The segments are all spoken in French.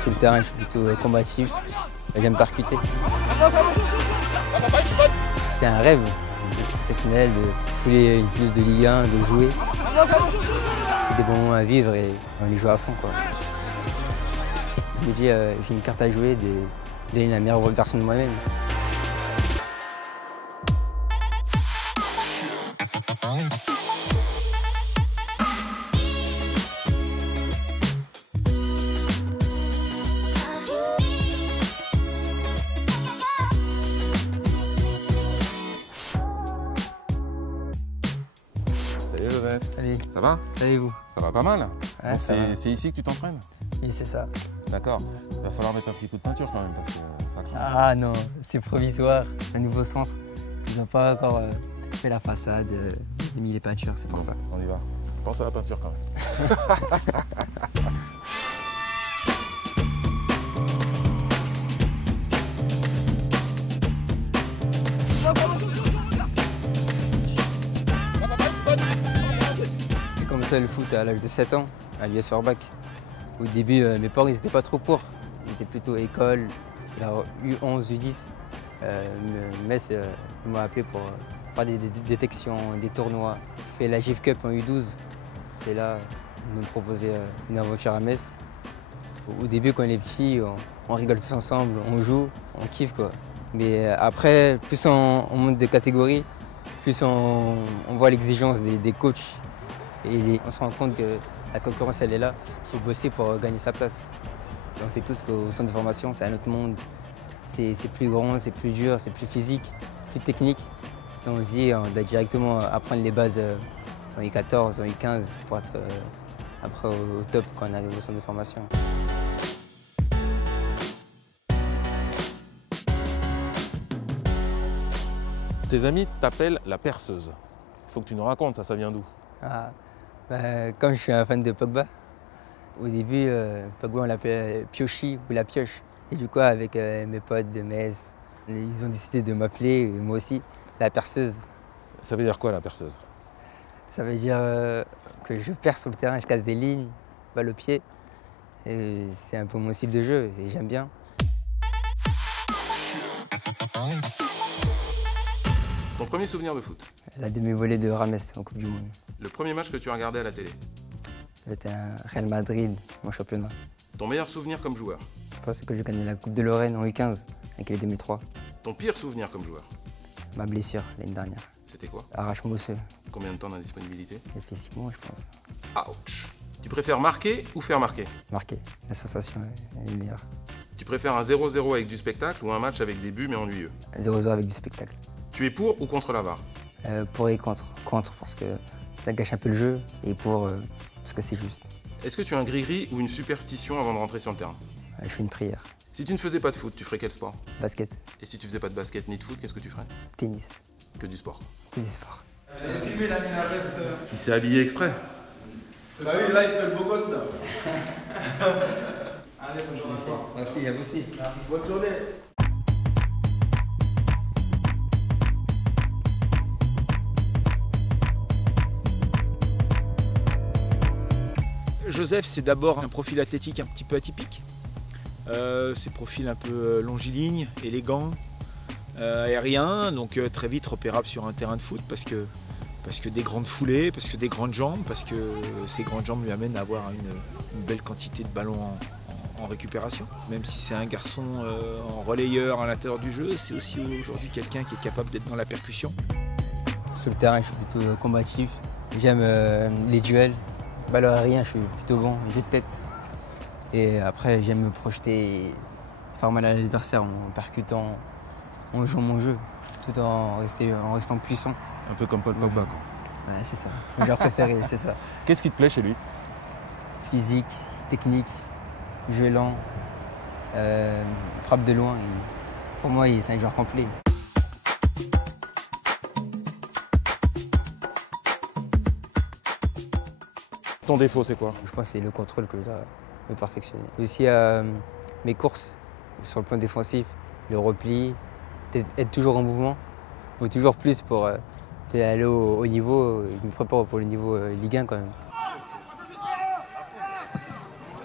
Sur le terrain, je suis plutôt combatif. J'aime percuter. C'est un rêve professionnel de fouler plus de Ligue 1, de jouer. C'est des bons moments à vivre et on les joue à fond, quoi. Je me dis, j'ai une carte à jouer, de donner la meilleure version de moi-même. Salut Joseph. Salut. Ça va? Salut vous. Ça va pas mal. Ouais, C'est ici que tu t'entraînes? Oui, c'est ça. D'accord. Il va falloir mettre un petit coup de peinture quand même parce que ça craint. Ah non, c'est provisoire. C'est un nouveau centre. Ils n'ont pas encore fait la façade, mis les peintures, c'est pour Bon, ça. on y va. Pense à la peinture quand même. J'ai commencé le foot à l'âge de 7 ans, à l'US Forbach. Au début, mes parents n'étaient pas trop pour. Ils étaient plutôt école, U11, U10. Metz m'a appelé pour faire des détections, des tournois. J'ai fait la GIF Cup en U12. C'est là qu'ils nous proposaient une aventure à Metz. Au début, quand on est petit, on rigole tous ensemble, on joue, on kiffe, quoi. Mais après, plus on monte de catégorie, plus on voit l'exigence des coachs. Et on se rend compte que la concurrence, elle est là. Il faut bosser pour gagner sa place. On sait tous qu'au centre de formation, c'est un autre monde. C'est plus grand, c'est plus dur, c'est plus physique, plus technique. Donc on se dit, on doit directement apprendre les bases en U14, en U15 pour être après au top quand on arrive au centre de formation. Tes amis t'appellent la perceuse. Il faut que tu nous racontes ça vient d'où? Comme je suis un fan de Pogba, au début, Pogba on l'appelait Piochi ou la pioche. Et du coup, avec mes potes de Metz, ils ont décidé de m'appeler, et moi aussi, la perceuse. Ça veut dire quoi la perceuse? Ça veut dire que je perce sur le terrain, je casse des lignes, balle au pied. Et c'est un peu mon style de jeu et j'aime bien. Ton premier souvenir de foot? La demi-volée de Rames en Coupe du Monde. Le premier match que tu as regardé à la télé? C'était un Real Madrid, mon championnat. Ton meilleur souvenir comme joueur? Je pense que j'ai gagné la Coupe de Lorraine en U15 avec les 2003. Ton pire souvenir comme joueur? Ma blessure l'année dernière. C'était quoi? Arrachement osseux. Combien de temps d'indisponibilité? J'ai fait 6 mois, je pense. Ouch! Tu préfères marquer ou faire marquer? Marqué. La sensation est meilleure. Tu préfères un 0-0 avec du spectacle ou un match avec des buts mais ennuyeux? 0-0 avec du spectacle. Tu es pour ou contre la VAR? Pour et contre. Contre parce que ça gâche un peu le jeu et pour parce que c'est juste. Est-ce que tu as un gris-gris ou une superstition avant de rentrer sur le terrain? Je fais une prière. Si tu ne faisais pas de foot, tu ferais quel sport? Basket. Et si tu faisais pas de basket ni de foot, qu'est-ce que tu ferais? Tennis. Que du sport. Que du sport. Il s'est habillé exprès. Bah oui, là il fait le beau gosse là. Allez, bonne journée. Merci, à vous aussi. Bonne journée. Joseph, c'est d'abord un profil athlétique un petit peu atypique. C'est profil un peu longiligne, élégant, aérien, donc très vite repérable sur un terrain de foot parce que des grandes foulées, parce que des grandes jambes, parce que ces grandes jambes lui amènent à avoir une belle quantité de ballons en récupération. Même si c'est un garçon en relayeur à l'intérieur du jeu, c'est aussi aujourd'hui quelqu'un qui est capable d'être dans la percussion. Sur le terrain, je suis plutôt combatif. J'aime les duels. Balle aérien, je suis plutôt bon, jeu de tête. Et après, j'aime me projeter et faire mal à l'adversaire en percutant, en jouant mon jeu, tout en restant puissant. Un peu comme Paul Pogba, quoi. Ouais, c'est ça. Mon joueur préféré, c'est ça. Qu'est-ce qui te plaît chez lui? Physique, technique, jeu lent, frappe de loin. Pour moi, c'est un joueur complet. Ton défaut, c'est quoi? Je pense que c'est le contrôle que je dois me perfectionner. Aussi, mes courses sur le plan défensif, le repli, être toujours en mouvement. Il faut toujours plus pour T'es allé au haut niveau, je me prépare pour le niveau Ligue 1 quand même.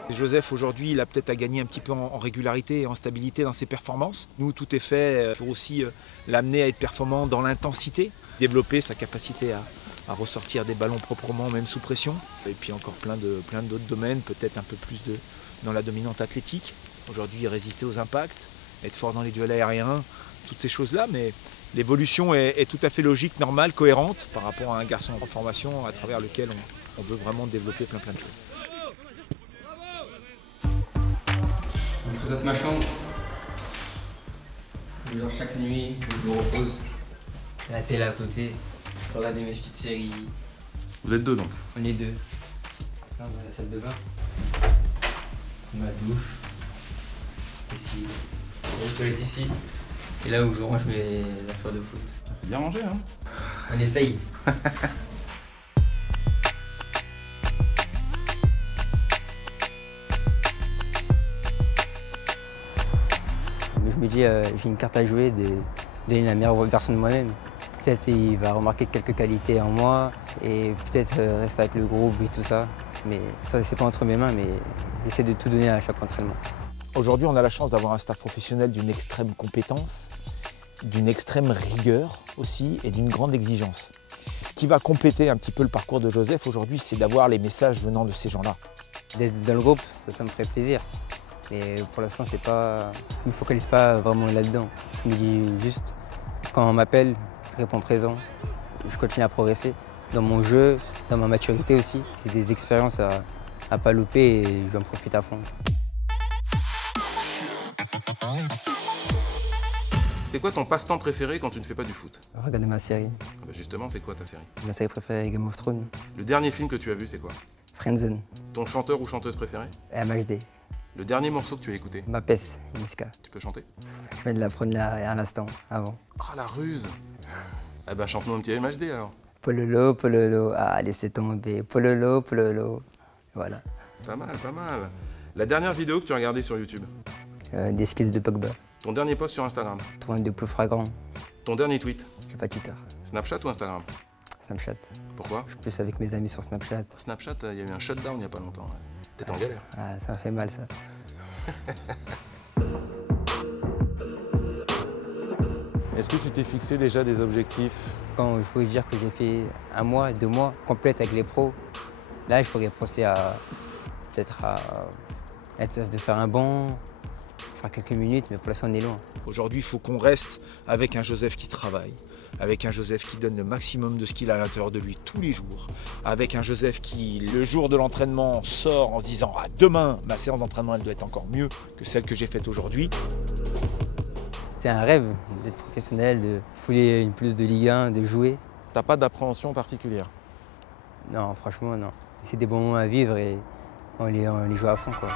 Joseph aujourd'hui, il a peut-être à gagner un petit peu en régularité et en stabilité dans ses performances. Nous, tout est fait pour aussi l'amener à être performant dans l'intensité, développer sa capacité à ressortir des ballons proprement, même sous pression. Et puis encore plein d'autres domaines, peut-être un peu plus dans la dominante athlétique. Aujourd'hui, résister aux impacts, être fort dans les duels aériens, toutes ces choses-là. Mais l'évolution est tout à fait logique, normale, cohérente par rapport à un garçon en formation à travers lequel on veut vraiment développer plein de choses. Je présente ma chambre. Genre chaque nuit, je me repose. La télé à côté. Je peux regarder mes petites séries. Vous êtes deux donc? On est deux. Là, on va à la salle de bain. Ma douche. Ici. Les toilettes ici. Et là où je range mes affaires de foot. C'est bien rangé, hein? On essaye. Je me dis, j'ai une carte à jouer, de donner la meilleure version de moi-même. Peut-être il va remarquer quelques qualités en moi et peut-être rester avec le groupe et tout ça. Mais ça, c'est pas entre mes mains, mais j'essaie de tout donner à chaque entraînement. Aujourd'hui, on a la chance d'avoir un staff professionnel d'une extrême compétence, d'une extrême rigueur aussi et d'une grande exigence. Ce qui va compléter un petit peu le parcours de Joseph aujourd'hui, c'est d'avoir les messages venant de ces gens-là. D'être dans le groupe, ça me ferait plaisir. Mais pour l'instant, c'est pas. Je me focalise pas vraiment là-dedans. Je me dis juste, quand on m'appelle, je réponds présent. Je continue à progresser dans mon jeu, dans ma maturité aussi. C'est des expériences à pas louper et j'en profite à fond. C'est quoi ton passe-temps préféré quand tu ne fais pas du foot? Regardez ma série. Ah bah justement, c'est quoi ta série? Ma série préférée, Game of Thrones. Le dernier film que tu as vu, c'est quoi? Friendzone. Ton chanteur ou chanteuse préférée? MHD. Le dernier morceau que tu as écouté? Ma PES, Niska. Tu peux chanter? Je viens de l'apprendre là à l'instant, avant. Ah, la ruse! Eh ben, chante-nous un petit MHD alors. Pololo, pololo, ah laissez tomber. Pololo, pololo. Voilà. Pas mal, pas mal. La dernière vidéo que tu as regardée sur YouTube? Des skills de Pogba. Ton dernier post sur Instagram? Trouver de plus flagrant. Ton dernier tweet? J'ai pas Twitter. Snapchat ou Instagram? Snapchat. Pourquoi? Je suis plus avec mes amis sur Snapchat. Snapchat, il y a eu un shutdown il n'y a pas longtemps. T'es en galère. Ah, ça m'a fait mal ça. Est-ce que tu t'es fixé déjà des objectifs? Quand je pourrais dire que j'ai fait 1 mois, 2 mois complète avec les pros, là je pourrais penser à peut-être de faire un bond, faire quelques minutes, mais pour l'instant on est loin. Aujourd'hui, il faut qu'on reste avec un Joseph qui travaille, avec un Joseph qui donne le maximum de ce qu'il a à l'intérieur de lui tous les jours, avec un Joseph qui, le jour de l'entraînement, sort en se disant « Ah, demain, ma séance d'entraînement, elle doit être encore mieux que celle que j'ai faite aujourd'hui ». C'est un rêve d'être professionnel, de fouler une plus de Ligue 1, de jouer. T'as pas d'appréhension particulière? Non, franchement, non. C'est des bons moments à vivre et on les joue à fond, quoi.